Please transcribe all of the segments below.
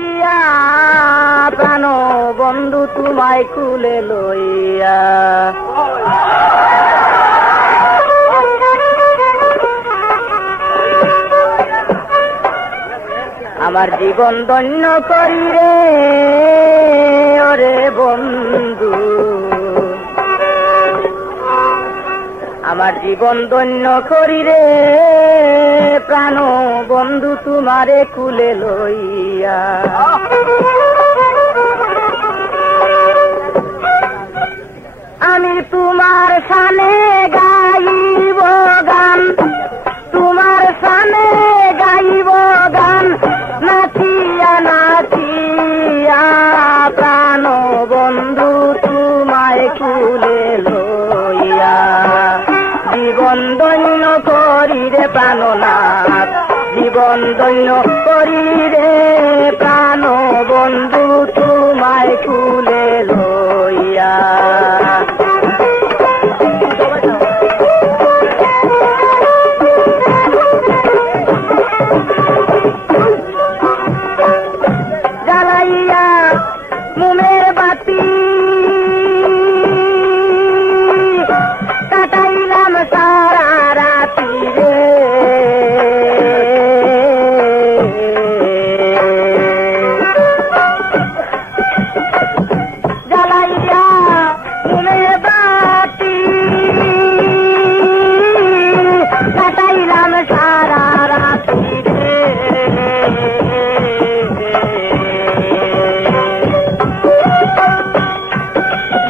নাচিয়া প্রাণ বন্ধু তোমায় কুলে লইয়া আমার জীবন ধন্য করি রে ওরে বন্ধু আমার জীবন ধন্য করি রে প্রাণ বন্ধু তোমারে কুলে লইয়া আমি তোমার সানে গাইব গান তোমার সানে গাইব গান নাচিয়া নাচিয়া প্রাণ বন্ধু তোমায় কুলে লইয়া জীবন ধন্য করি রে প্রাণনাথ জীবন ধন্য করি রে প্রাণ বন্ধু তোমায় কুলে লইয়া জ্বালাইয়া মুমের বাতি কাটাইলাম সারা রাতি রে জ্বালাইয়া মুমের বাতি কাটাইলাম সারা রাতি রে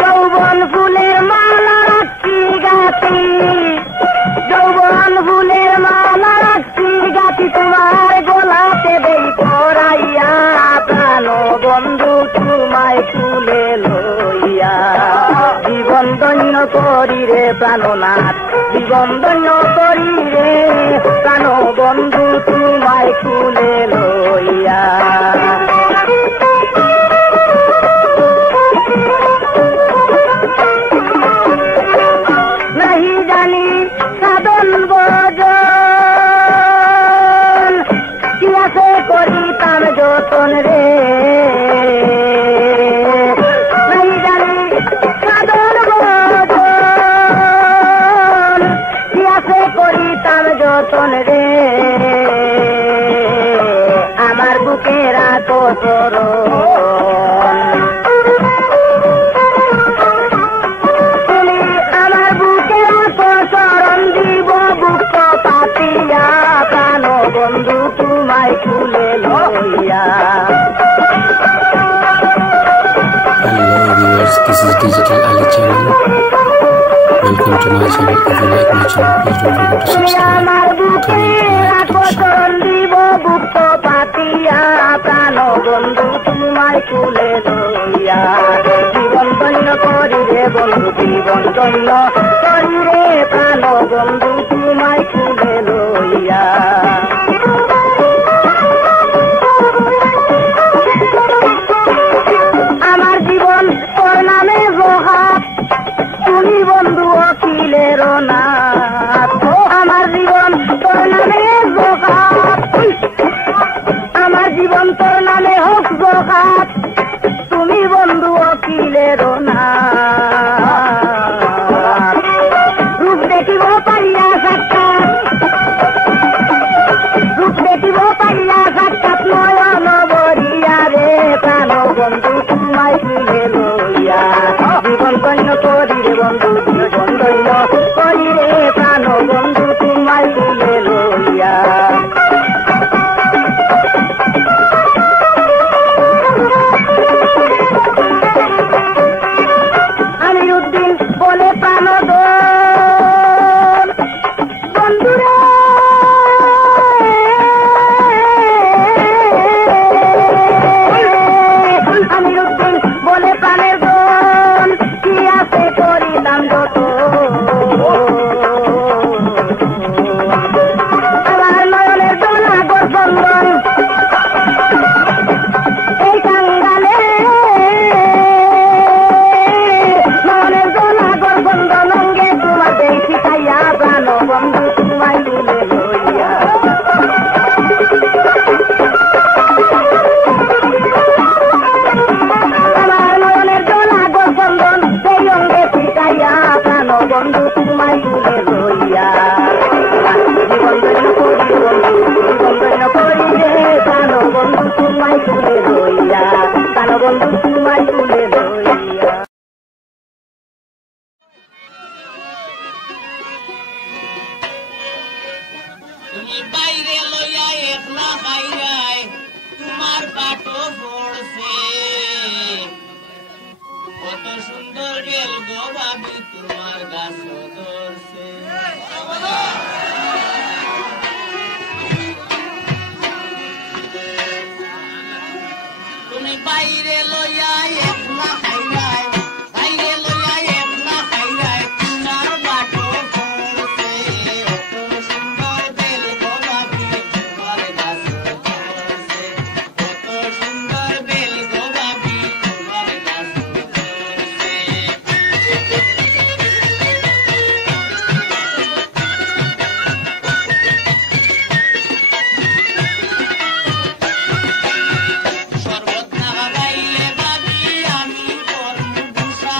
যৌবন ফুলের মালা রাখছি গাতি যৌবন ফুলের মালা রাখছি গাতি তোমার গোলাতে দেই পরাইয়া প্রাণ বন্ধু তোমায় কুলে লইয়া জীবন ধন্য করি রে প্রাণনাথ জীবন ধন্য করি রে প্রাণ বন্ধু তোমায় কুলে লইয়া নাহি জানি সাধন ভজন কি আছে করিতাম যতন রে নাহি জানি সাধন ভজন কি আছে করিতাম যতন রে আমার বুকে রাখো চরণ বন্ধু তোমায় কুলে লইয়া Hello viewers, this is Digital Ali channel. Welcome to my channel. If you like my channel, please don't forget to subscribe, comment, like and share. দিব গুপ্ত পাতিয়া প্রাণ বন্ধু তোমায় কুলে লইয়া জীবন ধন্য করি রে বন্ধু জীবন ধন্য করি রে প্রাণ বন্ধু তোমায় কুলে লইয়া আমার জীবন তোর নামে জোহাত তুমি বন্ধু অখিলের নাথ আমার জীবন তোর নামে জোহাত আমার জীবন তোর নামে হোক জোহাত তুমি বন্ধু অখিলের নাথ রূপ দেখিব পাইয়া সাক্ষাৎ রূপ দেখিব পাইয়া সাক্ষাৎ নয়ন বরিয়া রে প্রাণ বন্ধু তোমায় কুলে লইয়া জীবন ধন্য করি রে বন্ধু জীবন ধন্য করি রে প্রাণ বন্ধু তোমায় কুলে লইয়া তোমায় তুলে লইয়া প্রাণ বন্ধু তোমায় তুলে লইয়া তুমি বাইরে লইয়া একলা খাইয়াই তোমার পাটো পড়ছে কত সুন্দর বেল গো ভাবি তোমার গাছ ধরছে তুমি বাইরে লইয়া একলা খাইয়াই বাইরে লইয়া একলা খাইয়াই তোমার পাটো পড়ছে কত সুন্দর বেল গো ভাবি তোমার গাছ ধরছে কত সুন্দর বেল গো ভাবি তোমার গাছ ধরছে শরবত না খাইলে ভাবি আমি করব দুসা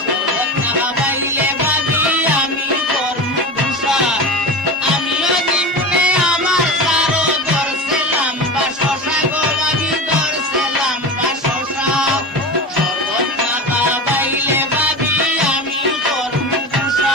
শরবত না খাইলে ভাবি আমি করব দুসা আমিও জীবনে আমার সারো ধরছে লম্বা শশা গো ভাবি ধরছে লম্বা শশা শরবত না খাইলে ভাবি আমি করব দুসা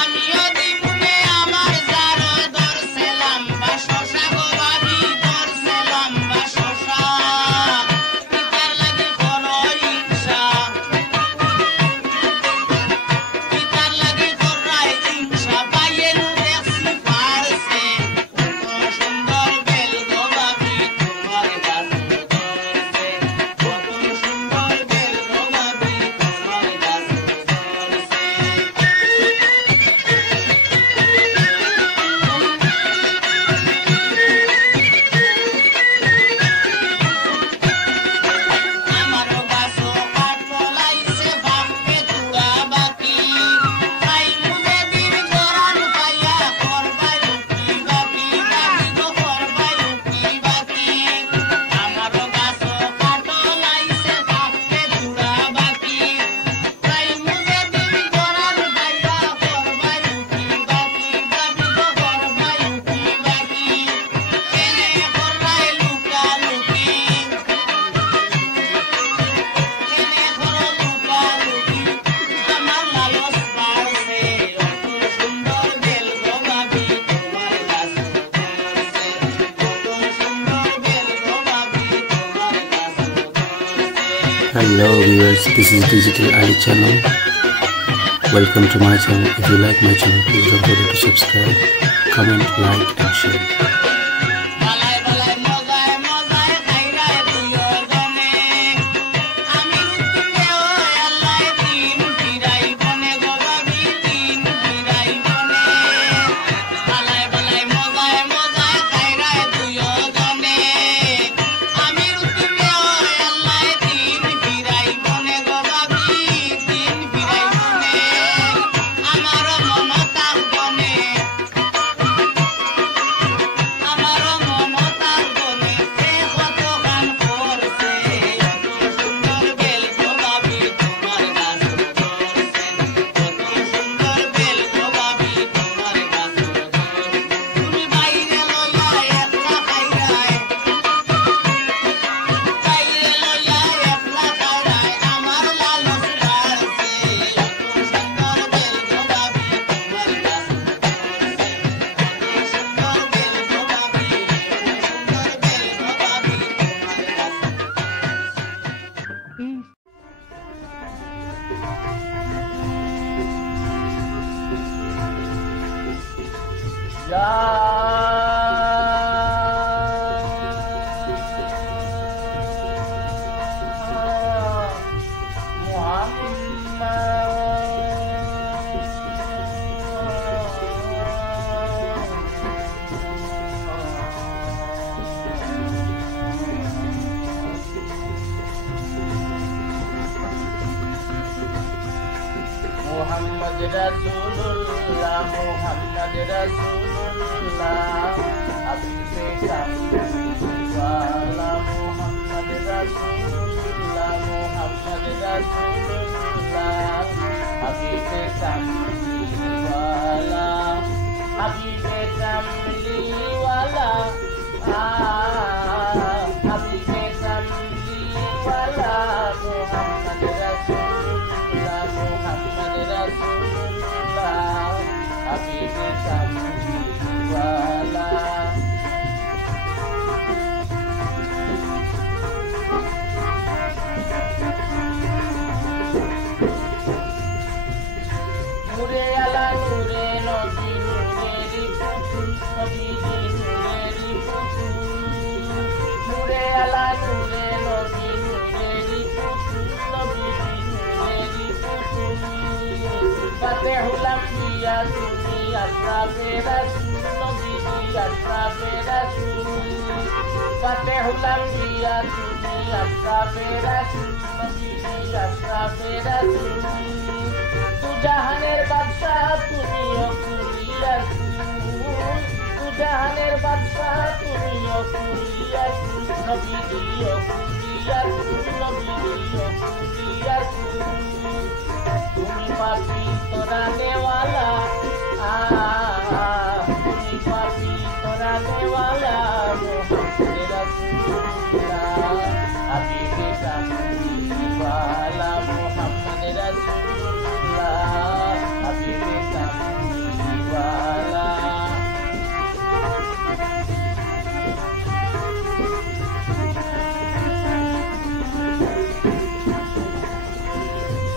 আমিও জীবনে আমার সারো ধরছে লম্বা শশা গো ভাবি ধরছে লম্বা শশা পিতার লাগি করো ইচ্ছা পিতার লাগি করাই ইচ্ছা বাইয়ের দেখছি পারছে কত সুন্দর বেল গো ভাবি তোমার গাছ ধরছে কত সুন্দর বেল গো ভাবি তোমার গাছ ধরছে আমারও গাছও কাঠ লাইছে বাপকে তুড়া বাকি তাই মুজে দিন গরান পাইয়া করবাই লুকি বাকি বাকি গো করবাই লুকি বাকি আমারও গাছও কাঠ লাইছে বাপকে তুড়া বাকি তাই মুজে দিন গরান পাইয়া করবাই লুকি বাকি বাকি গো করবাই লুকি বাকি কেনে করবাই লুকা লুকি কেনে করো লুকালুকি আমার লালস বাড়ছে কত সুন্দর বেল গো ভাবি তোমার গাছ ধরছে কত সুন্দর বেল গো ভাবি তোমার গাছ ধরছে Hello viewers, this is Digital Ali channel. Welcome to my channel. If you like my channel, please don't forget to subscribe, comment, like and share. বালাই বালাই মজায় মজায় খাইরায় তুইও জনে আমি উঠিলে ও আল্লাহ দিন ফিরাই বনে গো ভাবি দিন ফিরাই বনে বালাই বালাই মজায় মজায় খাইরায় তুইও জনে আমি উঠিলে ও আল্লাহ দিন ফিরাই বনে গো ভাবি দিন ফিরাই বনে আমারও মমতা বনে আমারও মমতার বনে সে কত গান করছে কত সুন্দর বেল গো ভাবি তোমার গাছ ধরছে কত সুন্দর বেল গো ভাবি তোমার গাছ ধরছে তুমি বাইরে লইয়া একলা খাইরাই বাইরে লইয়া একলা খাইরাই আমার লালস বাড়ছে কত সুন্দর বেল গো ভাবি তোমার গাছ ধরছে কত সুন্দর বেল গো ভাবি সুন্দর বেল গো ভাবি তোমার গাছ Muhammad Rasulullah, Muhammad Rasulullah, Habib-e Kamliwala, Muhammad Rasulullah, Muhammad Rasulullah, Habib-e Kamliwala, Habib-e Kamliwala, দিয়া তুমি আশরাফে রাসূল নবীজি আশরাফে রাসূল ফাতেহুল আম্বিয়া তুমি আশরাফে রাসূল নবীজি আশরাফে রাসূল তু জাহানের বাদশাহ তুমি অকুলি রাসূল তু জাহানের বাদশাহ তুমি অকুলি রাসূল নবীজি অকুলি রাসূল নবীজি অকুলি রাসূল তুমি পাপি তোরা নেওয়ালা তুমি পাপি তোরা নেওয়ালা মোহাম্মদ রাসূলুল্লাহ হাবিবে কামলিওয়ালা মোহাম্মদ রাসূলুল্লাহ হাবিবে কামলিওয়ালা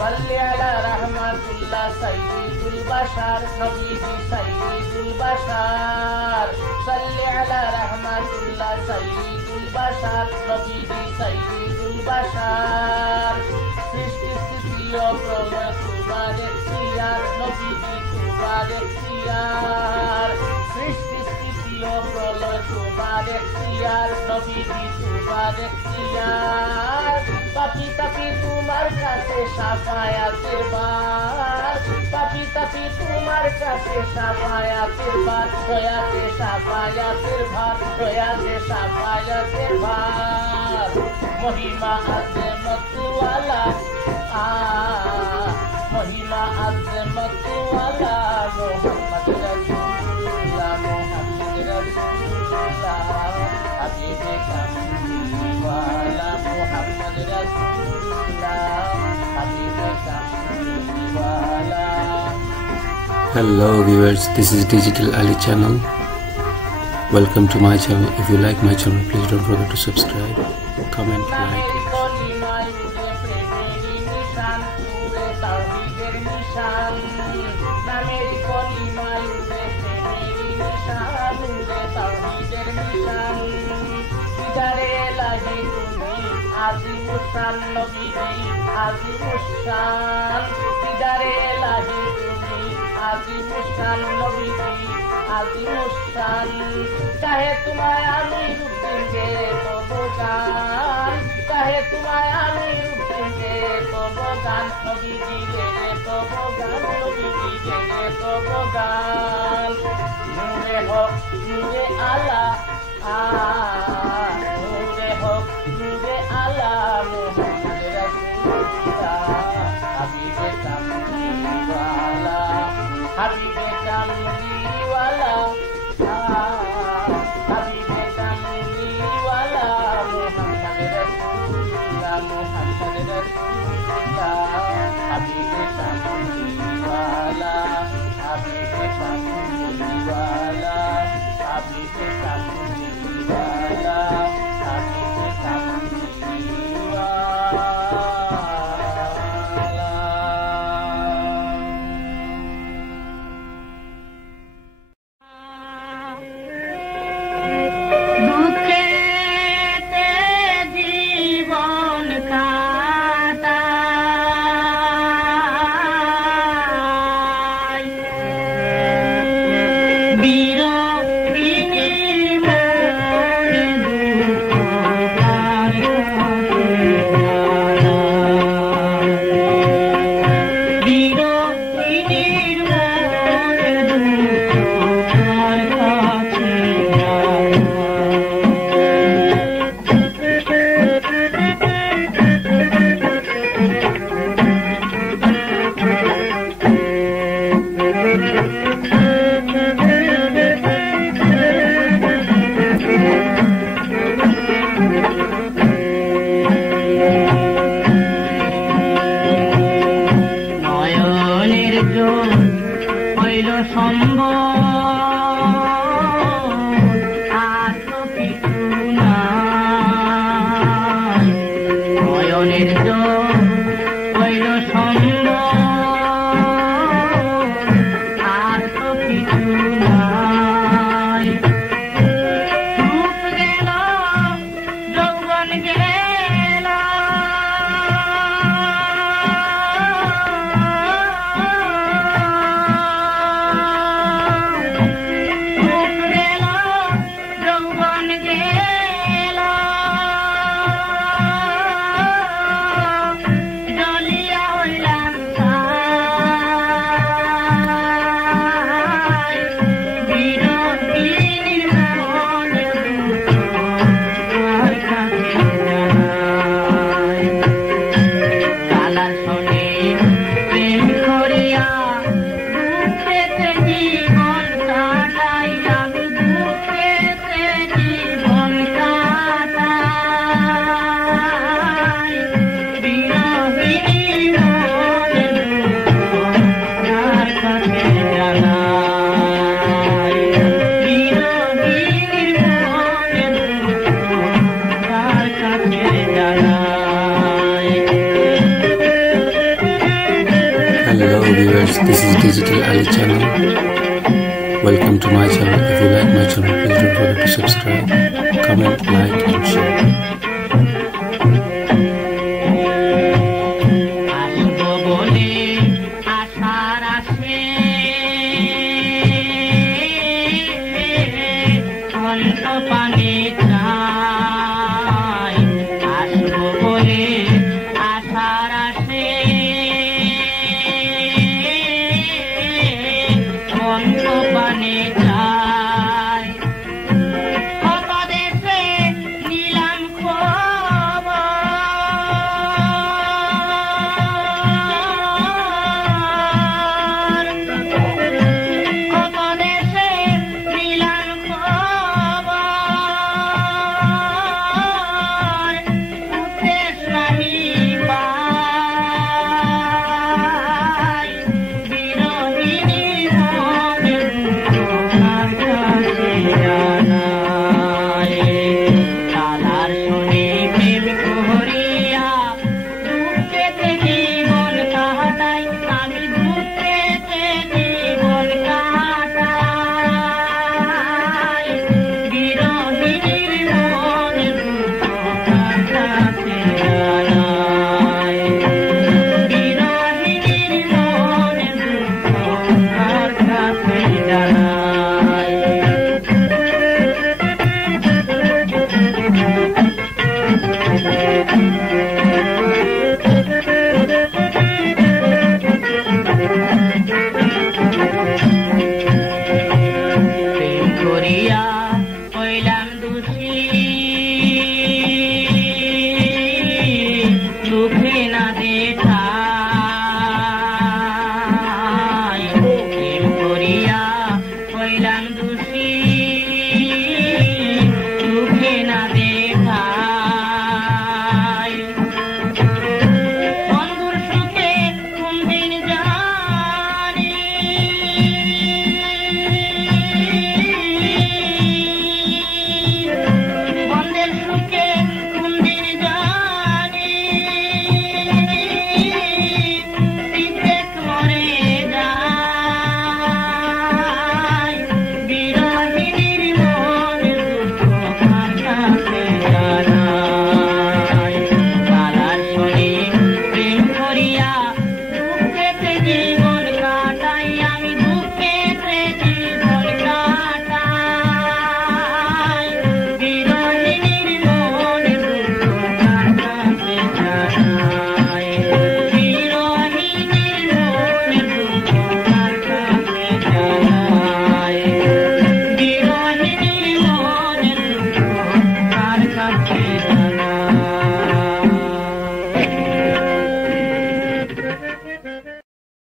صل على رحمة الله سيد البشر نبيجي سيد البشر صل على رحمة الله سيد البشر نبيجي سيد البشر সৃষ্টি স্থিতি ও প্রলয় তোমার এখতিয়ার নবীজি তোমার এখতিয়ার সৃষ্টি স্থিতি ও প্রলয় তোমার এখতিয়ার নবীজি তোমার এখতিয়ার পাপি তাপি তোমার কাছে সাফায়াতের বার পাপি তাপি তোমার কাছে সাফায়াতের বার দয়াতে সাফায়াতের ভার দয়াতে সাফায়াতের ভার মহিমা আজমতওয়ালা মহিমা আজমতওয়ালা মোহাম্মদ রাসূলুল্লাহ মোহাম্মদ রাসূলুল্লাহ হাবিবে কামলিওয়ালা মোহাম্মদ রাসূলুল্লাহ হাবিবে কামলিওয়ালা Hello viewers, this is Digital Ali channel. Welcome to my channel. If you like my channel, please don't forget to subscribe, comment, like. আজিমুসান নবীজি আজিমুসান দিদারে এলাহি তুমি আজিমুসান নবীজি আজিমুসান চাহে তোমায় আমি রূপ দিনকে তবু গান চাহে তোমায় আমি রূপ দিনকে তবু গান নবীজি রে তবু গান নবীজি রে তবু গান নূরে হক নূরে আলা নূরে হক নূরে আলা মোহাম্মদ রাসূলুল্লাহ হাবিবে কামলিওয়ালা হাবিবে কামলিওয়ালা হাবিবে কামলিওয়ালা মোহাম্মদ রাসূলুল্লাহ মোহাম্মদ রাসূলুল্লাহ হাবিবে কামলিওয়ালা হাবিবে কামলিওয়ালা হাবিবে কামলিওয়ালা হাবিবে কামলিওয়ালা দুঃখেতে জীবন কাটা viewers, this is Digital Ali channel. Welcome to my channel. If you like my channel, please don't forget to subscribe, comment, like and share.